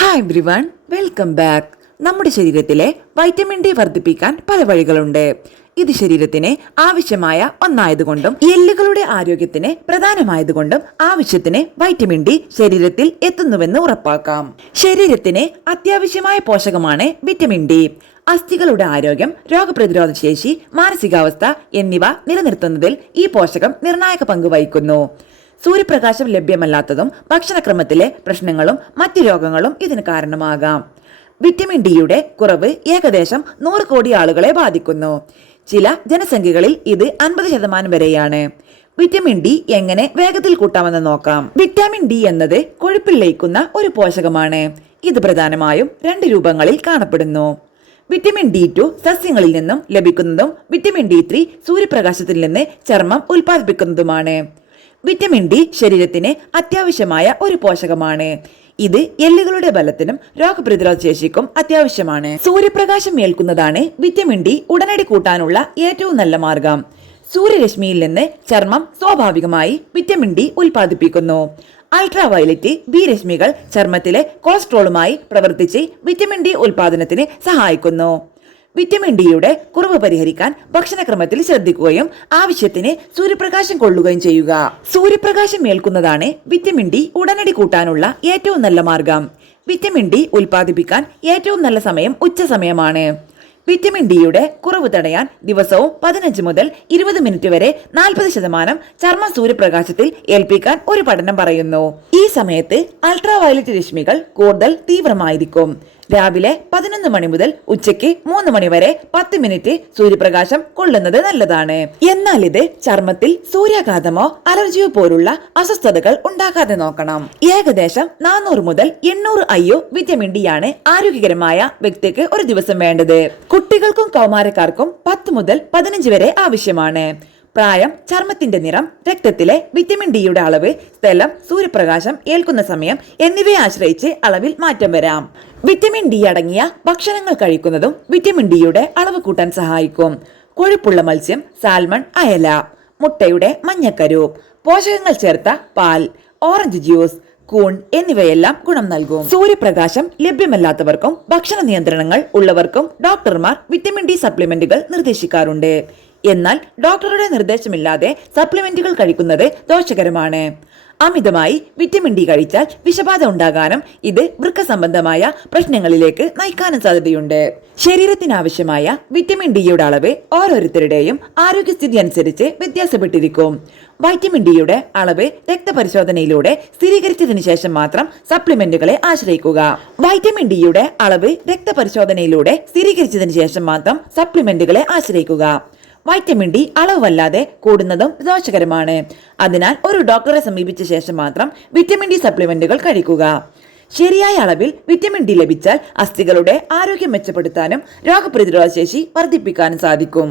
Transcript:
Hi everyone, welcome back. നമ്മുടെ ശരീരത്തിലെ vitamin D വർദ്ധിപ്പിക്കാൻ പല വഴികളുണ്ട്. ഇത് ശരീരത്തിന് ആവശ്യമായ ഒന്നായതുകൊണ്ടും എല്ലുകളുടെ ആരോഗ്യത്തിന് പ്രധാനമായതുകൊണ്ടും ആവശ്യത്തിന് വൈറ്റമിൻ ഡി ശരീരത്തിൽ എത്തുന്നുവെന്ന് ഉറപ്പാക്കാം. ശരീരത്തിന് അത്യാവശ്യമായ പോഷകമാണ് വിറ്റമിൻ ഡി. അസ്ഥികളുടെ ആരോഗ്യം, രോഗപ്രതിരോധ ശേഷി, മാനസികാവസ്ഥ എന്നിവ നിലനിർത്തുന്നതിൽ ഈ പോഷകം നിർണായക പങ്ക് വഹിക്കുന്നു. സൂര്യപ്രകാശം ലഭ്യമല്ലാത്തതും ഭക്ഷണക്രമത്തിലെ പ്രശ്നങ്ങളും മറ്റു രോഗങ്ങളും ഇതിന് കാരണമാകാം. വിറ്റമിൻ ഡിയുടെ കുറവ് ഏകദേശം 100 കോടി ആളുകളെ ബാധിക്കുന്നു. ചില ജനസംഖ്യകളിൽ ഇത് 50% വരെയാണ്. വിറ്റമിൻ ഡി എങ്ങനെ വേഗത്തിൽ കൂട്ടാമെന്ന് നോക്കാം. വിറ്റാമിൻ ഡി എന്നത് കൊഴുപ്പിൽ ലയിക്കുന്ന ഒരു പോഷകമാണ്. ഇത് പ്രധാനമായും 2 രൂപങ്ങളിൽ കാണപ്പെടുന്നു. വിറ്റമിൻ D2 സസ്യങ്ങളിൽ നിന്നും ലഭിക്കുന്നതും വിറ്റമിൻ D3 സൂര്യപ്രകാശത്തിൽ നിന്ന് ചർമ്മം ഉൽപ്പാദിപ്പിക്കുന്നതുമാണ്. വിറ്റമിൻ ഡി ശരീരത്തിന് അത്യാവശ്യമായ ഒരു പോഷകമാണ്. ഇത് എല്ലുകളുടെ ബലത്തിനും രോഗപ്രതിരോധ ശേഷിക്കും അത്യാവശ്യമാണ്. സൂര്യപ്രകാശം ഏൽക്കുന്നതാണ് വിറ്റമിൻ ഡി ഉടനടി കൂട്ടാനുള്ള ഏറ്റവും നല്ല മാർഗം. സൂര്യരശ്മിയിൽ നിന്ന് ചർമ്മം സ്വാഭാവികമായി വിറ്റമിൻ ഡി ഉൽപ്പാദിപ്പിക്കുന്നു. അൾട്രാവയലറ്റ് ബി രശ്മികൾ ചർമ്മത്തിലെ കൊളസ്ട്രോളുമായി പ്രവർത്തിച്ച് വിറ്റമിൻ ഡി ഉൽപാദനത്തിന് സഹായിക്കുന്നു. വിറ്റമിൻ ഡിയുടെ കുറവ് പരിഹരിക്കാൻ ഭക്ഷണക്രമത്തിൽ ശ്രദ്ധിക്കുകയും ആവശ്യത്തിന് സൂര്യപ്രകാശം കൊള്ളുകയും ചെയ്യുക. സൂര്യപ്രകാശം ഏൽക്കുന്നതാണ് വിറ്റമിൻ ഡി ഉടനടി കൂട്ടാനുള്ള ഏറ്റവും നല്ല മാർഗം. വിറ്റമിൻ ഡി ഉൽപ്പാദിപ്പിക്കാൻ ഏറ്റവും നല്ല സമയം ഉച്ചസമയമാണ്. വിറ്റമിൻ ഡിയുടെ കുറവ് തടയാൻ ദിവസവും 15 മുതൽ 20 മിനിറ്റ് വരെ 40% ചർമ്മ സൂര്യപ്രകാശത്തിൽ ഏൽപ്പിക്കാൻ ഒരു പഠനം പറയുന്നു. ഈ സമയത്ത് അൾട്രാവയലറ്റ് രശ്മികൾ കൂടുതൽ തീവ്രമായിരിക്കും. രാവിലെ 11 മണി മുതൽ ഉച്ചയ്ക്ക് 3 മണി വരെ 10 മിനിറ്റ് സൂര്യപ്രകാശം കൊള്ളുന്നത് നല്ലതാണ്. എന്നാൽ ഇത് ചർമ്മത്തിൽ സൂര്യാഘാതമോ അലർജിയോ പോലുള്ള അസ്വസ്ഥതകൾ ഉണ്ടാക്കാതെ നോക്കണം. ഏകദേശം 400 മുതൽ 800 IU വിറ്റമിൻ ഡി ആണ് ആരോഗ്യകരമായ വ്യക്തിക്ക് ഒരു ദിവസം വേണ്ടത്. കുട്ടികൾക്കും കൗമാരക്കാർക്കും 10 മുതൽ 15 വരെ ആവശ്യമാണ്. പ്രായം, ചർമ്മത്തിന്റെ നിറം, രക്തത്തിലെ വിറ്റമിൻ ഡിയുടെ അളവ്, സ്ഥലം, സൂര്യപ്രകാശം ഏൽക്കുന്ന സമയം എന്നിവയെ ആശ്രയിച്ച് അളവിൽ മാറ്റം വരാം. വിറ്റമിൻ ഡി അടങ്ങിയ ഭക്ഷണങ്ങൾ കഴിക്കുന്നതും വിറ്റമിൻ ഡിയുടെ അളവ് കൂട്ടാൻ സഹായിക്കും. കൊഴുപ്പുള്ള മത്സ്യം, സാൽമൺ, അയല, മുട്ടയുടെ മഞ്ഞക്കരു, പോഷകങ്ങൾ ചേർത്ത പാൽ, ഓറഞ്ച് ജ്യൂസ്, കൂൺ എന്നിവയെല്ലാം ഗുണം നൽകും. സൂര്യപ്രകാശം ലഭ്യമല്ലാത്തവർക്കും ഭക്ഷണ നിയന്ത്രണങ്ങൾ ഉള്ളവർക്കും ഡോക്ടർമാർ വിറ്റമിൻ ഡി സപ്ലിമെന്റുകൾ നിർദ്ദേശിക്കാറുണ്ട്. എന്നാൽ ഡോക്ടറുടെ നിർദ്ദേശമില്ലാതെ സപ്ലിമെന്റുകൾ കഴിക്കുന്നത് ദോഷകരമാണ്. അമിതമായി വിറ്റമിൻ ഡി കഴിച്ചാൽ വിഷബാധ ഉണ്ടാകാനും ഇത് വൃക്ക സംബന്ധമായ പ്രശ്നങ്ങളിലേക്ക് നയിക്കാനും സാധ്യതയുണ്ട്. ശരീരത്തിനാവശ്യമായ വിറ്റമിൻ ഡിയുടെ അളവ് ഓരോരുത്തരുടെയും ആരോഗ്യസ്ഥിതി അനുസരിച്ച് വ്യത്യാസപ്പെട്ടിരിക്കും. വൈറ്റമിൻ ഡിയുടെ അളവ് രക്തപരിശോധനയിലൂടെ സ്ഥിരീകരിച്ചതിനു ശേഷം മാത്രം സപ്ലിമെന്റുകളെ ആശ്രയിക്കുക. വൈറ്റമിൻ ഡിയുടെ അളവ് രക്തപരിശോധനയിലൂടെ സ്ഥിരീകരിച്ചതിനു ശേഷം മാത്രം സപ്ലിമെന്റുകളെ ആശ്രയിക്കുക. വൈറ്റമിൻ ഡി അളവല്ലാതെ കൂടുന്നതും ദോഷകരമാണ്. അതിനാൽ ഒരു ഡോക്ടറെ സമീപിച്ച ശേഷം മാത്രം വിറ്റമിൻ ഡി സപ്ലിമെന്റുകൾ കഴിക്കുക. ശരിയായ അളവിൽ വിറ്റമിൻ ഡി ലഭിച്ചാൽ അസ്ഥികളുടെ ആരോഗ്യം മെച്ചപ്പെടുത്താനും രോഗപ്രതിരോധ ശേഷി വർദ്ധിപ്പിക്കാനും സാധിക്കും.